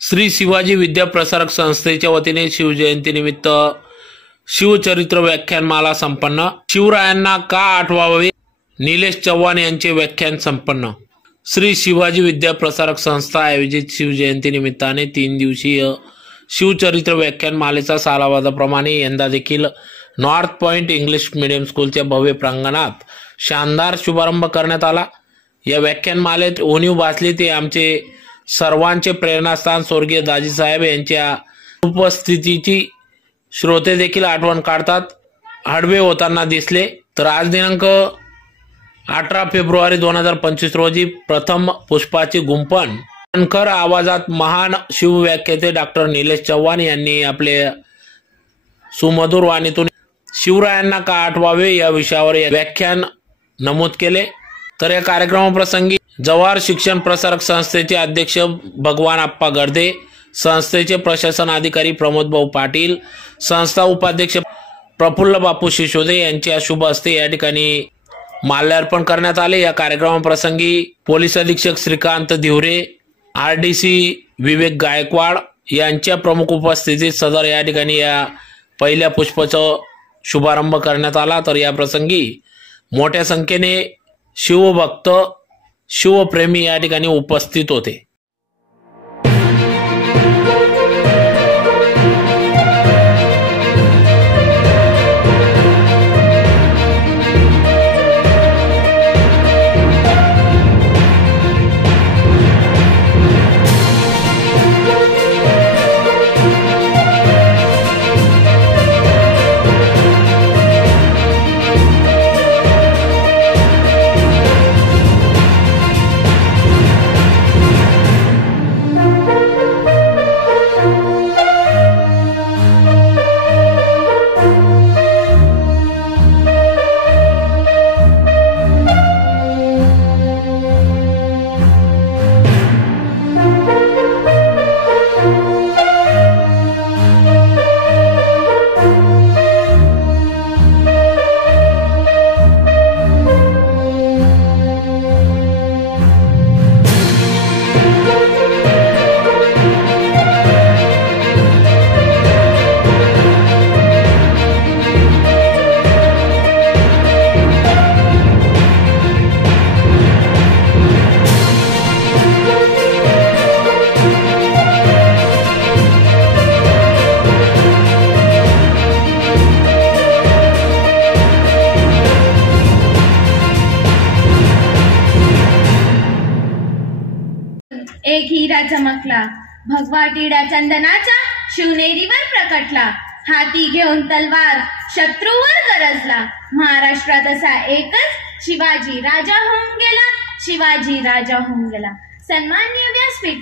श्री शिवाजी विद्या प्रसारक संस्थेच्या वतीने शिवजयंतीनिमित्त शिवचरित्र व्याख्यानमाला संपन्न। शिवरायांना का आठवावे, निलेश चव्हाण यांचे व्याख्यान संपन्न। श्री शिवाजी विद्या प्रसारक संस्था आयोजित शिवजयंती निमित्ताने 3 दिवसीय शिवचरित्र व्याख्यानमालेचा सालाबादाप्रमाणे यंदा देखील नॉर्थ पॉइंट इंग्लिश मीडियम स्कूलच्या भव्य प्रांगणात शानदार शुभारंभ करण्यात आला। या व्याख्यानमालेत उणीव भासली ते आमचे सर्वांचे प्रेरणास्थान स्वर्गीय दाजीसाहेब यांच्या उपस्थितीची श्रोते देखील आठवण काढतात हडवे होताना दिसले। तर आज दिनांक 18 फेब्रुवारी 2025 रोजी प्रथम पुष्पाची गुंफण कणखर आवाजात महान शिवव्याख्याते डॉक्टर निलेश चव्हाण यांनी आपले सुमधुर वाणीतून शिवरायांना का आठवावे या विषयावर व्याख्यान नमूद केले। तर या कार्यक्रमाप्रसंगी जवाहर शिक्षण प्रसारक संस्थेचे अध्यक्ष भगवान आप्पा गर्दे, संस्थेचे प्रशासन अधिकारी प्रमोद भाऊ पाटील, संस्था उपाध्यक्ष प्रफुल्ल बापू शिशोदे यांच्या शुभ हस्ते या ठिकाणी माल्यार्पण करण्यात आले। या कार्यक्रमाप्रसंगी पोलीस अधीक्षक श्रीकांत धिवरे, आरडीसी विवेक गायकवाड यांच्या प्रमुख उपस्थितीत सदर या ठिकाणी या पहिल्या पुष्पाचा शुभारंभ करण्यात आला। तर या प्रसंगी मोठ्या संख्येने शिवभक्त शिवप्रेमी या ठिकाणी उपस्थित होते। एक हिरा चमकला, भगवा टिडा चंदनाचा शिवनेरीवर प्रकटला, हाती घेऊन तलवार शत्रूवर गरजला। महाराष्ट्रात असा एकच शिवाजी राजा होऊन गेला, शिवाजी राजा होऊन गेला। सन्माननीय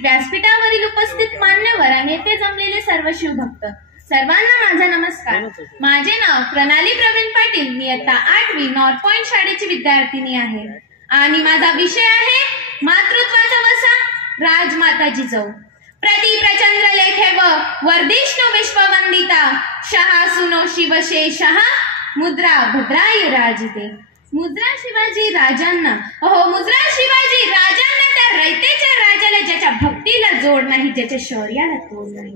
व्यासपीठावरील उपस्थित मान्यवर आणि येथे जमलेले सर्व शिवभक्त सर्वांना माझा नमस्कार। माझे नाव प्रणाली प्रवीण पाटील, मी इयत्ता 8वी नॉर्थ पॉइंट शाळेची विद्यार्थिनी आहे आणि माझा विषय आहे मातृत्वाचा वसा राजमाता जिजाऊ। प्रति प्रचंद्र लेखे व वर्धिष्णु विश्ववंदिता, शहा सुनो शिवशेषः मुद्रा भद्राय राजिते। मुद्रा शिवाजी राजांना, मुद्रा शिवाजी राजांना त्या रयतेच्या राजाला ज्याच्या भक्तीला जोड नाही, ज्याच्या शौर्याला तोड नाही।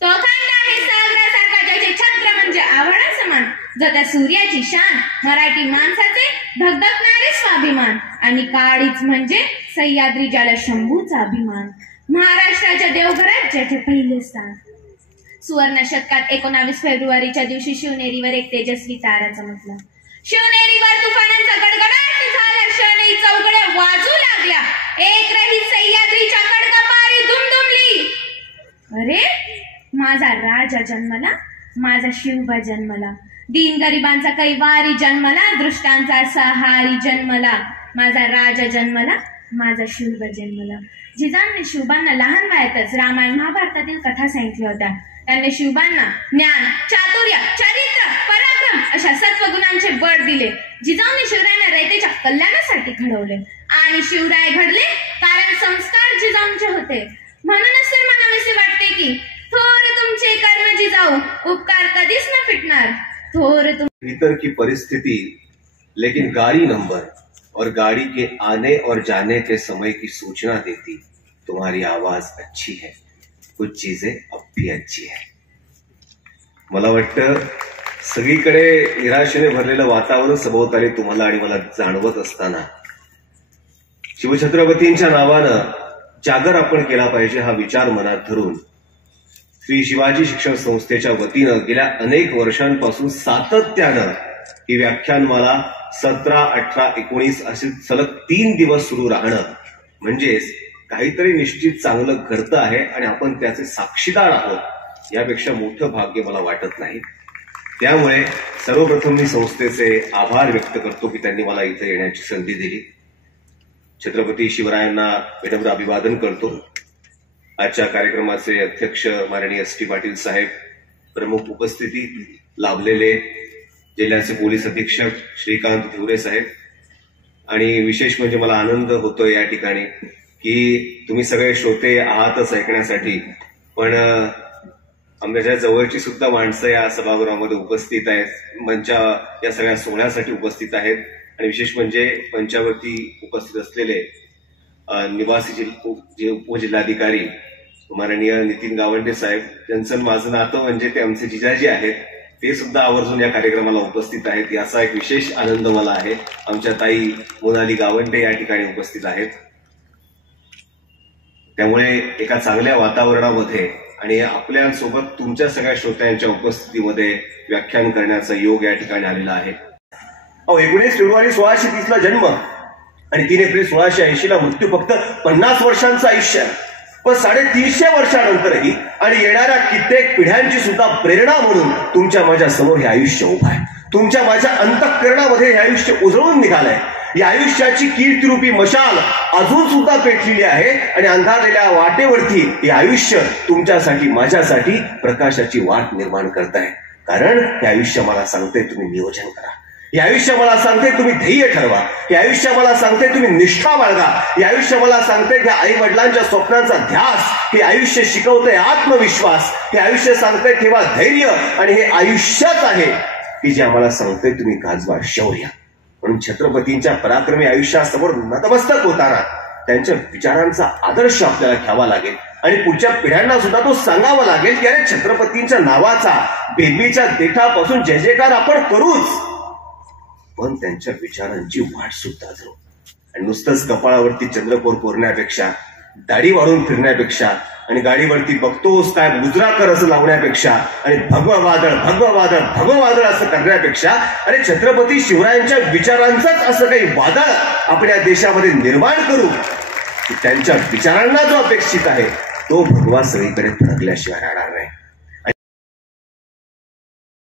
तो अखंड आहे सागरासारखा, ज्याचे छत्र म्हणजे आवळा समान, जो त्या सूर्याची शान, मराठी माणसाचे धगधगणारे स्वाभिमान आणि काळीच म्हणजे सह्याद्री, ज्याला शंभूचा अभिमान। महाराष्ट्राच्या देवघरात ज्याचे पहिले स्थान। सुवर्ण शतकात 19 फेब्रुवारीच्या दिवशी शिवनेरीवर एक तेजस्वी तारा चमकला। शिवनेरीवर तुफानांचा गडगडाट झाला, शनी चौघड्या वाजू लागल्या, एक रहित सह्याद्रीच्या कडकपारी दुमदुमली। अरे माझा राजा जन्मला, माझा शिवबा जन्मला, दीन गरिबांचा कैवारी जन्मला, दृष्टांचा सहारी जन्मला। माझा राजा जन्मला, माझा शिवबा जन्मला। जिजाऊंनी शिवबांना लहान वयातच रामायण महाभारतातील कथा सांगितल्या होत्या। त्यांनी शिवबांना ज्ञान, चातुर्य, चरित्र, पराक्रम अशा सत्वगुणांचे बळ दिले। जिजाऊंनी शिवरायांना रयतेच्या कल्याणासाठी घडवले आणि शिवराय घडले कारण संस्कार जिजाऊंचे होते। म्हणूनच तर मनाविसे वाटते की थोर तुमचे कर्म जिजाऊ, उपकार कधीच न फिटणार। थोर भीतर की परिस्थिति, लेकिन गाड़ी नंबर और गाड़ी के आने और जाने के समय की सूचना देती। तुम्हारी आवाज अच्छी है, कुछ चीजें अब भी अच्छी है. मला वाटतं सगळीकडे निराशेने भरलेलं वातावरण सभोवताली तुम्हाला आणि मला जाणवत असताना शिवछत्रपतींच्या नावानं जागर आपण केला पाहिजे हा विचार मनात धरून श्री शिवाजी शिक्षण संस्थेच्या वतीनं गेल्या अनेक वर्षांपासून सातत्यानं ही व्याख्यानमाला 17, 18, 19 असे सलग 3 दिवस सुरू राहणं म्हणजेच काहीतरी निश्चित चांगलं घडतं आहे आणि आपण त्याचे साक्षीदार आहोत यापेक्षा मोठं भाग्य मला वाटत नाही. त्यामुळे सर्वप्रथम मी संस्थेचे आभार व्यक्त करतो की त्यांनी मला इथे येण्याची संधी दिली. छत्रपती शिवरायांना विनम्र अभिवादन करतो. आजच्या कार्यक्रमाचे अध्यक्ष माननीय एस.टी. पाटील साहेब, प्रमुख उपस्थिती लाभलेले जिल्ह्याचे पोलीस अधीक्षक श्रीकांत धिवरे साहेब, आणि विशेष म्हणजे मला आनंद होतोय या ठिकाणी की तुम्ही सगळे श्रोते आहातच ऐकण्यासाठी, पण आमच्या जवळची सुद्धा माणसं या सभागृहामध्ये उपस्थित आहेत, मंचा या सगळ्या सोहळ्यासाठी उपस्थित आहेत. आणि विशेष म्हणजे मंचावरती उपस्थित असलेले निवासी उपजिल्हाधिकारी माननीय नितीन गावंडे साहेब, ज्यांचं माझं नातं म्हणजे ते आमचे जिजाजी आहेत, ते सुद्धा आवर्जून या कार्यक्रमाला उपस्थित आहेत. याचा एक विशेष आनंद मला आहे. आमच्या ताई मोनाली गावंडे या ठिकाणी उपस्थित आहेत. त्यामुळे एका चांगल्या वातावरणामध्ये आणि आपल्यासोबत तुमच्या सगळ्या श्रोत्यांच्या उपस्थितीमध्ये व्याख्यान करण्याचा योग या ठिकाणी आलेला आहे. 19 फेब्रुवारी 1630 जन्म आणि 3 एप्रिल 1680 मृत्यू. फक्त 50 वर्षांचं आयुष्य, पण 350 वर्षानंतरही आणि येणाऱ्या कित्येक पिढ्यांची सुद्धा प्रेरणा म्हणून तुमच्या माझ्या समोर हे आयुष्य उभं आहे. तुमच्या माझ्या अंतःकरणामध्ये हे आयुष्य उजळून निघालंय. या आयुष्याची कीर्तिरूपी मशाल अजून सुद्धा पेटलेली आहे आणि अंधारलेल्या वाटेवरती हे आयुष्य तुमच्यासाठी माझ्यासाठी प्रकाशाची वाट निर्माण करताय. कारण हे आयुष्य मला सांगते तुम्ही नियोजन करा. हे आयुष्य मला सांगते तुम्ही ध्येय ठरवा. हे आयुष्य मला सांगते तुम्ही निष्ठा बाळगा. हे आयुष्य मला सांगते की आई वडिलांच्या स्वप्नांचा ध्यास. हे आयुष्य शिकवते आत्मविश्वास. हे आयुष्य सांगते ठेवा धैर्य. आणि हे आयुष्यच आहे की जे आम्हाला सांगते तुम्ही गाजवा शौर्य. म्हणून छत्रपतींच्या पराक्रमी आयुष्यासमोर नतमस्तक होताना त्यांच्या विचारांचा आदर्श आपल्याला घ्यावा लागेल आणि पुढच्या पिढ्यांना सुद्धा तो सांगावा लागेल की अरे छत्रपतींच्या नावाचा बेबीच्या देठापासून जय जयकार आपण करूच, पण त्यांच्या विचारांची वाट सुद्धा धरू. आणि नुसतंच कपाळावरती चंद्रकोर कोरण्यापेक्षा, दाढी वाढून फिरण्यापेक्षा आणि गाडीवरती बघतोस काय मुजरा कर असं लावण्यापेक्षा आणि भगवं वादळ भगवं वादळ भगवं वादळ असं करण्यापेक्षा अरे छत्रपती शिवरायांच्या विचारांचंच असं काही वादळ आपल्या देशामध्ये निर्माण करू की त्यांच्या विचारांना जो अपेक्षित आहे तो भगवा सगळीकडे फडकल्याशिवाय राहणार नाही.